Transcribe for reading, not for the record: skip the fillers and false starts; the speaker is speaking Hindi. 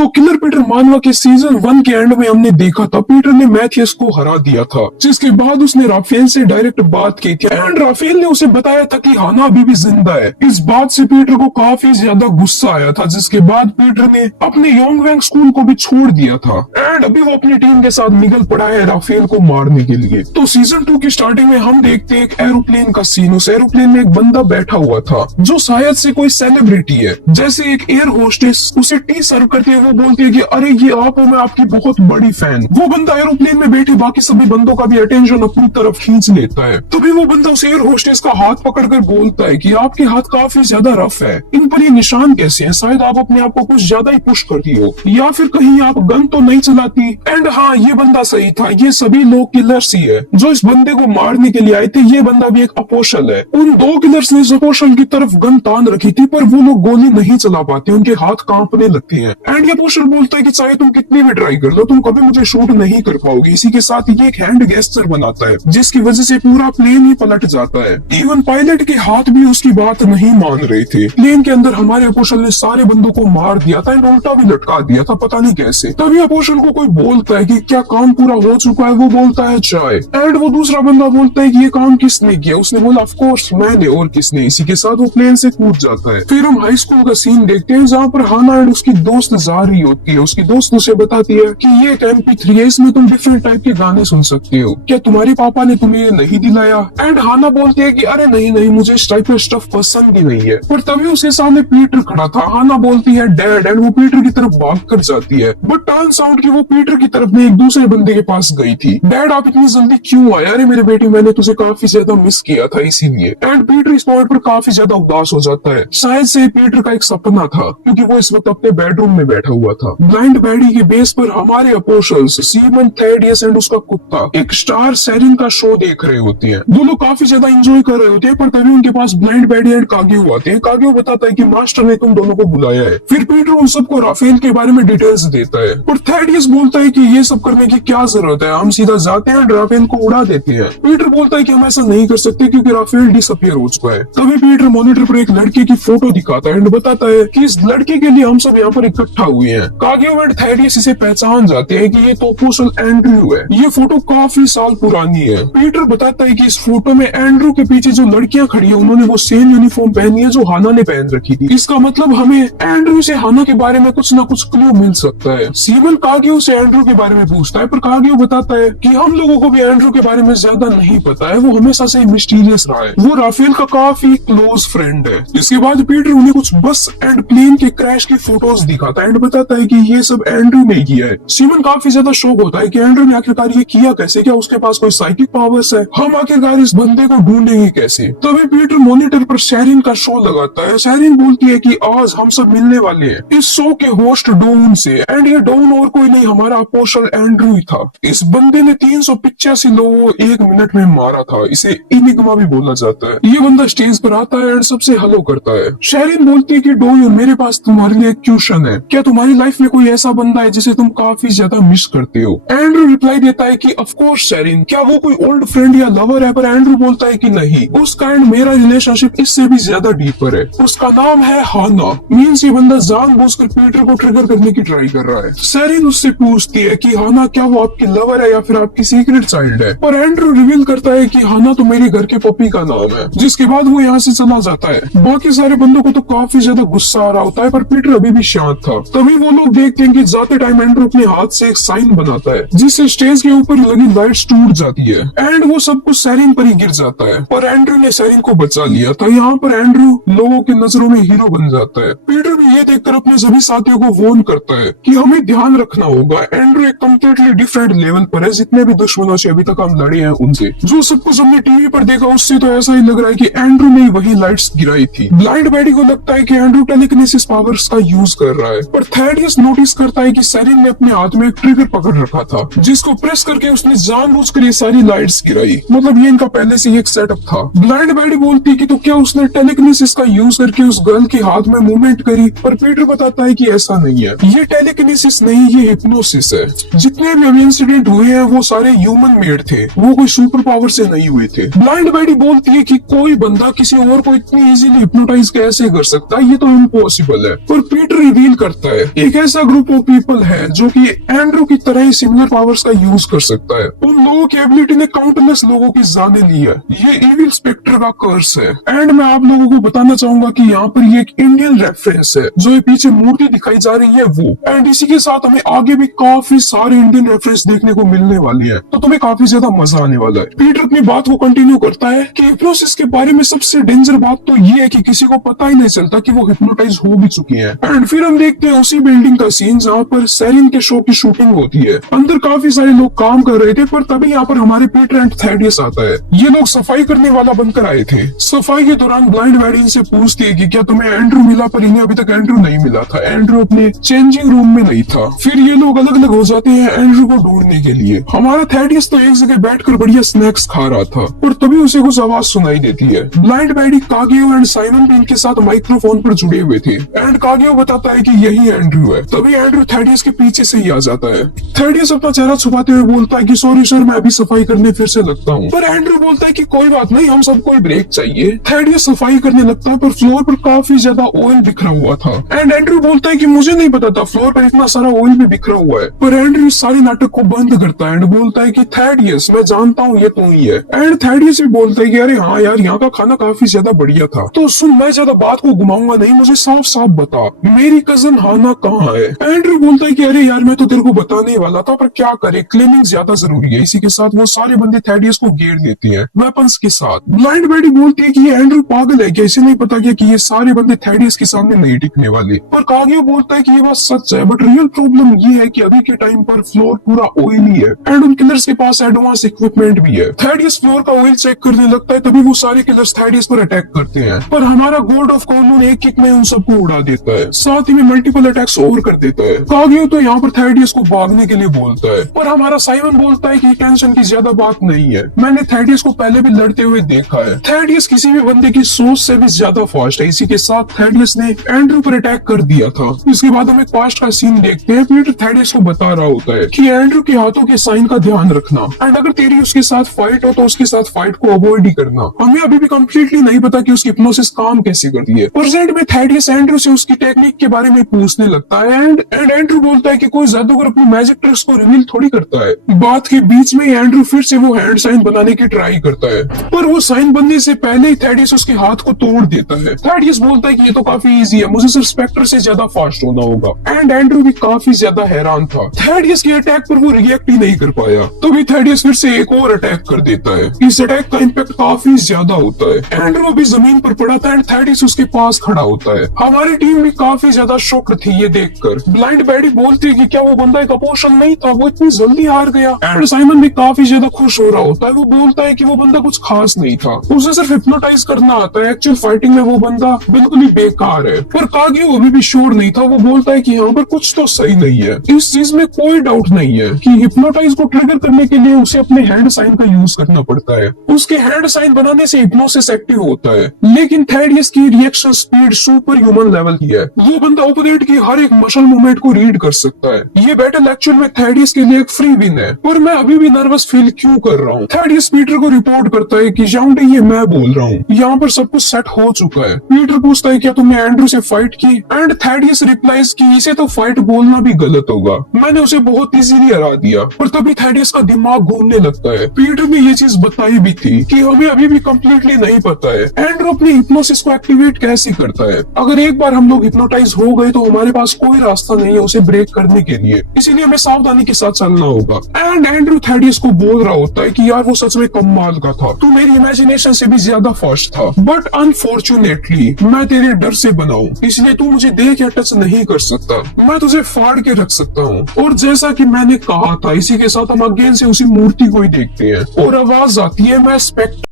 तो किलर पीटर मानवा के सीजन 1 के एंड में हमने देखा था पीटर ने मैथियस को हरा दिया था, जिसके बाद उसने राफेल से डायरेक्ट बात की थी एंड राफेल ने उसे बताया था कि हाना अभी भी जिंदा है। इस बात से पीटर को काफी ज्यादा गुस्सा आया था, जिसके बाद पीटर ने अपने योंगवैंग स्कूल को भी छोड़ दिया था एंड अभी वो अपनी टीम के साथ निकल पड़ा है राफेल को मारने के लिए। तो सीजन 2 की स्टार्टिंग में हम देखते हैं एक एरोप्लेन का सीन। उस एरोप्लेन में एक बंदा बैठा हुआ था जो शायद से कोई सेलिब्रिटी है। जैसे एक एयर होस्टेस उसे टी सर्व करती है, वो बोलती है कि अरे ये आप हो, मैं आपकी बहुत बड़ी फैन। वो बंदा एरोप्लेन में बैठे बाकी सभी बंदों का भी अटेंशन अपनी तरफ खींच लेता है। तभी वो बंदा उस एयर होस्टेस का हाथ पकड़कर बोलता है कि आपके हाथ काफी ज्यादा रफ है, इन पर ये निशान कैसे हैं? शायद आप अपने आप को कुछ ज्यादा ही पुश करती हो, या फिर कहीं आप गन तो नहीं चलाती। एंड हाँ, ये बंदा सही था, ये सभी लोग किलर्स ही है जो इस बंदे को मारने के लिए आए थे। ये बंदा भी एक अपोशल है। उन दो किलर्स ने इस अपोशल की तरफ गन तान रखी थी, पर वो लोग गोली नहीं चला पाते, उनके हाथ कांपने लगते हैं। एंड ये अपोशल बोलता है कि चाहे तुम कितनी भी ट्राई कर लो, तुम कभी मुझे शूट नहीं कर पाओगे। इसी के साथ ये एक हैंड गेस्चर बनाता है, जिसकी वजह से पूरा प्लेन ही पलट जाता है। इवन पायलट के हाथ भी उसकी बात नहीं मान रहे थे। प्लेन के अंदर हमारे अपोशल ने सारे बंदों को मार दिया था एंड उल्टा भी लटका दिया था, पता नहीं कैसे। तभी अपोशल को कोई बोलता है कि क्या काम पूरा हो चुका है? वो बोलता है चाय। एंड वो दूसरा बंदा बोलता है कि ये काम किसने किया? उसने बोला ऑफ कोर्स मैंने, और किसने? इसी के साथ वो प्लेन से कूद जाता है। फिर हम हाई स्कूल का सीन देखते हैं जहाँ पर हाना एंड उसकी दोस्त जा रही होती है। उसकी दोस्त उसे बताती है कि ये एक MP3 है, इसमें तुम डिफरेंट टाइप के गाने सुन सकते हो, क्या तुम्हारे पापा ने तुम्हें ये नहीं दिलाया? एंड हाना बोलती है कि अरे नहीं नहीं, मुझे इस टाइप का स्टफ पसंद ही नहीं है। पर तभी उसके सामने पीटर खड़ा था। हाना बोलती है डैड, एंड वो पीटर की तरफ भाग कर जाती है। बट टर्न्स आउट कि वो पीटर की तरफ में एक दूसरे बंदे के पास गई थी। डैड आप इतनी जल्दी क्यों आए? अरे मेरे बेटे, मैंने तुझे काफी ज्यादा मिस किया था इसीलिए। एंड पीटर इस पॉइंट पर काफी ज्यादा उदास हो जाता है। शायद से पीटर का एक सपना था, क्योंकि वो इस वक्त अपने बेडरूम में बैठा हुआ था। ब्लाइंड बैडी के बेस पर हमारे अपोशल्स सीमन, थेडियस एंड उसका कुत्ता एक स्टार सेरिन का शो देख रहे होते हैं। वो लोग काफी ज्यादा एंजॉय कर रहे होते हैं, पर तभी उनके पास ब्लाइंड बैडी एंड काग्यो आते हैं। काग्यो बताता है कि मास्टर ने तुम दोनों को बुलाया है। फिर पीटर उन सबको राफेल के बारे में डिटेल्स देता है, और थेडियस बोलता है कि ये सब करने की क्या जरूरत है, हम सीधा जाते हैं और राफेल को उड़ा देते हैं। पीटर बोलता है कि हम ऐसा नहीं कर सकते क्योंकि राफेल डिसअपियर हो चुका है। तभी पीटर मॉनिटर पर एक लड़के की फोटो दिखाता है एंड बताता है कि इस लड़के के लिए हम सब यहाँ पर इकट्ठा हुए हैं। काग्यो एंड थेडियस इसे पहचान जाते हैं कि ये तो अपोशल एंड्रयू है। ये फोटो काफी साल पुरानी है। पीटर बताता है कि इस फोटो में एंड्रू के पीछे जो लड़कियां खड़ी है, उन्होंने वो सेम यूनिफॉर्म पहनी है जो हाना ने पहन रखी थी। इसका मतलब हमें एंड्रू से हाना के बारे में कुछ ना कुछ क्लू मिल सकता है। सीमन काग्यो से एंड्रू के बारे में पूछता है, पर काग्यो बताता है कि हम लोगों को भी एंड्रू के बारे में ज्यादा नहीं पता है, वो हमेशा से मिस्टीरियस रहा है, वो राफेल का काफी क्लोज फ्रेंड है। इसके बाद पीटर उन्हें कुछ बस एंड प्लेन के क्रैश की फोटोज दिखाता है एंड बताता है कि ये सब एंड्रू ने किया है। सीमन काफी ज्यादा शौक होता है कि एंड्रू ने आखिरकार ये किया कैसे, क्या उसके पास कोई साइकिक पावर्स है, हम आखिरकार इस बंदे को ढूंढेंगे कैसे। तभी पीटर मॉनिटर पर शेरिन का शो लगाता है। शेरिन बोलती है कि आज हम सब मिलने वाले हैं इस शो के होस्ट डोन से, एंड ये डोन और कोई नहीं हमारा अपोशल एंड्रू ही था। इस बंदे ने 385 लोगों 1 मिनट में मारा था। इसे इनिग्मा भी बोला जाता है। ये बंदा स्टेज पर आता है एंड सबसे हेलो करता है। शेरिन बोलती है कि डोन, मेरे पास तुम्हारे लिए एक क्वेश्चन है, क्या तुम्हारी लाइफ में कोई ऐसा बंदा है जिसे तुम काफी ज्यादा मिस करते हो? एंड्रू रिप्लाई देता है कि ऑफ कोर्स शेरिन, क्या वो कोई ओल्ड फ्रेंड या लवर है? पर एंड्रू बोलता है कि नहीं, उसका एंड मेरा रिलेशनशिप इससे भी ज्यादा डीपर है, उसका नाम है हाना। मींस ये बंदा जानबूझकर पीटर को ट्रिगर करने की ट्राई कर रहा है। शेरिन उससे पूछती है कि हाना क्या वो आपकी लवर है या फिर आपकी सीक्रेट चाइल्ड है? पर एंड्रू रिवील करता है कि हाना तो मेरे घर के पपी का नाम है, जिसके बाद वो यहाँ से चला जाता है। बाकी सारे बंदों को तो काफी ज्यादा गुस्सा आ रहा होता है, पर पीटर अभी भी शांत था। तभी वो लोग देखते हैं कि जाते टाइम एंड्रू अपने हाथ से एक साइन बनाता है, जिससे स्टेज के ऊपर लगी लाइट्स टूट जाती है एंड वो सब कुछ शेरिन पर ही गिर जाता है। पर एंड्रू ने शेरिन को बचा लिया था। यहाँ पर एंड्रू लोगों की नजरों में हीरो बन जाता है। पीटर भी ये देखकर अपने सभी साथियों को वार्न करता है कि हमें ध्यान रखना होगा, एंड्रू एक कम्प्लीटली डिफरेंट लेवल पर है। जितने भी दुश्मनों से अभी तक हम लड़े हैं उनसे, जो सब कुछ हमने टीवी पर देखा, उससे तो ऐसा ही लग रहा है कि एंड्रू ने वही लाइट्स गिराई थी। ब्लाइंड बैडी को लगता है कि एंड्रू टेलीकिनेसिस पावर्स का यूज कर रहा है, पर थेडियस नोटिस करता है कि शेरिन ने अपने हाथ में एक ट्रिगर पकड़ रखा था, जिसको प्रेस करके उसने जानबूझकर ये सारी लाइट्स गिराई। मतलब ये इनका पहले से एक सेटअप था। ब्लाइंड बैडी बोलती है कि तो क्या उसने टेलीकिनेसिस का यूज करके उस गर्ल के हाथ में मूवमेंट करी? पर पीटर बताता है कि ऐसा नहीं है, ये टेलीकिनेसिस नहीं, ये हिप्नोसिस है। जितने भी अभी इंसिडेंट हुए हैं वो सारे ह्यूमन मेड थे, वो कोई सुपर पावर से नहीं हुए थे। ब्लाइंड बैडी बोलती है कि कोई बंदा किसी और को इतनी इजीली हिप्नोटाइज कैसे कर सकता है, ये तो इम्पॉसिबल है। पर पीटर रिवील करता है एक ऐसा ग्रुप ऑफ पीपल है जो कि एंड्रू की तरह ही सिमिलर पावर्स का यूज कर सकता है। उन लोगों की एबिलिटी ने काउंटलेस लोगों की जानें ली है। ये इविल स्पेक्टर का कर्स है। एंड मैं आप लोगों को बताना चाहूंगा कि यहाँ पर ये एक इंडियन रेफरेंस है, जो ये पीछे मूर्ति दिखाई जा रही है वो। एंड इसी के साथ हमें आगे भी काफी सारे इंडियन रेफरेंस देखने को मिलने वाली है, तो तुम्हें काफी ज्यादा मजा आने वाला है। पीटर अपनी बात को कंटिन्यू करता है कि हिप्नोसिस के बारे में सबसे डेंजर बात तो ये है कि किसी को पता ही नहीं चलता कि वो हिप्नोटाइज हो भी चुकी है। एंड फिर हम देखते हैं उसी बिल्डिंग का सीन जहाँ पर सेरिन के शो की शूटिंग होती है। अंदर काफी सारे लोग काम कर रहे थे, पर तभी यहाँ पर हमारे पीटर एंड थैडियस आता है। ये लोग सफाई करने वाला बनकर आए थे। सफाई के दौरान ब्लाइंड मैडी इनसे पूछती है कि क्या तुम्हें एंड्रू मिला, पर इन्हें अभी तक एंड्रू नहीं मिला था। एंड्रू अपने चेंजिंग रूम में नहीं था। फिर ये लोग अलग अलग हो जाते हैं एंड्रू को ढूंढने के लिए। हमारा थैडियस तो एक जगह बैठकर बढ़िया स्नैक्स खा रहा था, और तभी उसे कुछ आवाज सुनाई देती है। ब्लाइंड मैडी, कागियो एंड साइमन भी इनके साथ माइक्रोफोन पर जुड़े हुए थे। एंड कागियो बताता है कि यही एंड्रू है। तभी एंड्रू थैडियस के पीछे से ही आ जाता है। थैडियस अपना चेहरा छुपाते हुए बोलता है कि सॉरी सर, मैं अभी सफाई करने फिर से लगता हूँ। पर एंड्रू बोलता है कि कोई बात नहीं, हम सबको ब्रेक चाहिए। थैडियस सफाई करने लगता है, पर फ्लोर पर काफी ज्यादा ऑयल बिखरा हुआ था। एंड एंड्रू बोलता है कि मुझे नहीं पता था फ्लोर पर इतना सारा ऑयल भी बिखरा हुआ है। पर एंड्रू इस सारे नाटक को बंद करता है एंड बोलता है कि थैडियस, मैं जानता हूँ ये तू ही है। एंड थैडियस भी बोलता है कि अरे हाँ यार, यहाँ का खाना काफी ज्यादा बढ़िया था। तो सुन, मैं ज्यादा बात को घुमाऊंगा नहीं, मुझे साफ साफ बता, मेरी कजन हाना कहाँ है। एंड्रू बोलता है कि अरे यार, मैं तो तेरे को बताने वाला था, पर क्या करे, क्लीनिंग ज्यादा जरूरी है। इसी के साथ वो सारे बंदे थैडियस को घेर देते हैं वेपन्स के साथ। ब्लाइंड मैडी बोलती है कि ये एंड्रू पागल है क्या, इसे नहीं पता क्या कि ये सारे बंदे थैडियस के सामने नहीं टिकने वाले। पर कागियो बोलता है कि ये बात सच है, बट रियल प्रॉब्लम ये है कि अभी के टाइम पर फ्लोर पूरा ऑयली है एंड उन किलर्स के पास एडवांस इक्विपमेंट भी है। थैडियस फ्लोर का ऑयल चेक करने लगता है, तभी वो सारे किलर्स थैडियस पर अटैक करते हैं। पर हमारा गॉड ऑफ कॉलोन एक किक में उन सबको उड़ा देता है, साथ ही में मल्टीपल अटैक्स और कर देता है। कागियो तो यहाँ पर थैडियस को भागने के लिए बोलता है, पर हमारा साइमन बोलता है कि टेंशन की ज्यादा बात नहीं है, मैंने थैडियस को पहले भी लड़ते हुए देखा है। थैडियस किसी भी बंदे की सोच से भी ज्यादा फास्ट है। इसी के साथ थैडियस ने एंड्रू पर अटैक कर दिया था। इसके बाद हम एक पास्ट का सीन देखते हैं। पीटर थैडियस को बता रहा होता है कि एंड्रू के हाथों के साइन का ध्यान रखना, एंड अगर तेरी उसके साथ फाइट हो तो उसके साथ फाइट को अवॉइड ही करना। हमें अभी भी कंप्लीटली नहीं पता कि उसकी हिप्नोसिस काम कैसे करती है। प्रेजेंट में थैडियस एंड्रू से उसकी टेक्निक के बारे में पूछने लगता है एंड एंड्रू बोलता है कि कोई जादूगर अपनी मैजिक ट्रिक्स को रिवील थोड़ी करता है। बात के बीच में एंड्रू फिर से वो हैंड साइन बनाने की ट्राई करता है, पर वो साइन बनने से पहले ही थैडियस उसके हाथ को तोड़ देता है। थैडियस बोलता है कि ये तो काफी इजी है, मुझे सिर्फ स्पेक्टर से ज्यादा फास्ट होना होगा। एंड एंड्रू भी काफी ज्यादा हैरान था। थैडियस के अटैक पर वो रिएक्ट ही नहीं कर पाया, तभी थैडियस फिर से एक और अटैक कर देता है। इस अटैक का इम्पैक्ट काफी ज्यादा होता है। एंड्रू अभी जमीन पर पड़ा था एंड थैडियस उसके पास खड़ा होता है। हमारी टीम भी काफी ज्यादा शॉक्ड थी ये देखकर। ब्लाइंड मैडी बोलती है कि क्या वो बंदा एक अपोशन नहीं था, वो इतनी जल्दी हार गया। एंड साइमन भी काफी ज्यादा खुश हो रहा होता है। वो बोलता है कि वो बंदा कुछ खास नहीं था, उसे सिर्फ हिप्नोटाइज करना आता है, एक्चुअल फाइटिंग में वो बंदा बिल्कुल ही बेकार है। पर कागियो अभी भी श्योर नहीं था। वो बोलता है कि यहाँ पर कुछ तो सही नहीं है। इस चीज में कोई डाउट नहीं है कि हिप्नोटाइज को ट्रिगर करने के लिए उसे अपने हैंड साइन का यूज करना पड़ता है। उसके हैंड साइन बनाने से हिप्नोसिस एक्टिव होता है। लेकिन थैडियस की reaction speed super human level की है। वो बंदा ऑपोजिट की हर एक मसल मूवमेंट को रीड कर सकता है। ये बैटल एक्चुअल में थैडियस के लिए एक फ्री विन है। पर मैं अभी भी नर्वस फील क्यों कर रहा हूँ। थैडियस पीटर को रिपोर्ट करता है कि जाउंडे, ये मैं बोल रहा हूँ, यहाँ पर सब कुछ सेट हो चुका है। पीटर पूछता है क्या तुमने एंड्रू से फाइट की, एंड थैडियस रिप्लाइज कि इसे तो फाइट बोलना भी गलत होगा, मैंने उसे बहुत इजीली हरा दिया। पर तभी थैडियस का दिमाग घूमने लगता है। पीटर ने ये चीज बताई भी थी कि हमें अभी भी कंप्लीटली नहीं पता है एंड्रू अपनी हिप्नोसिस को एक्टिवेट कैसे करता है। अगर एक बार हम लोग हिप्नोटाइज हो गए तो हमारे पास कोई रास्ता नहीं है उसे ब्रेक करने के लिए, इसीलिए हमें सावधानी के साथ चलना होगा। एंड एंड्रू थैडियस को बोल रहा होता है कि यार वो सच में कमाल का था, तू मेरी इमेजिनेशन से भी ज्यादा फास्ट था, बट अनफॉर्चुनेटली मैं तेरे डर से बना हूँ, इसलिए तू मुझे देख या टच नहीं कर सकता, मैं तुझे फाड़ के रख सकता हूँ। और जैसा कि मैंने कहा था, इसी के साथ हम अगेन से उसी मूर्ति को ही देखते हैं और आवाज आती है, मैं स्पेक्टर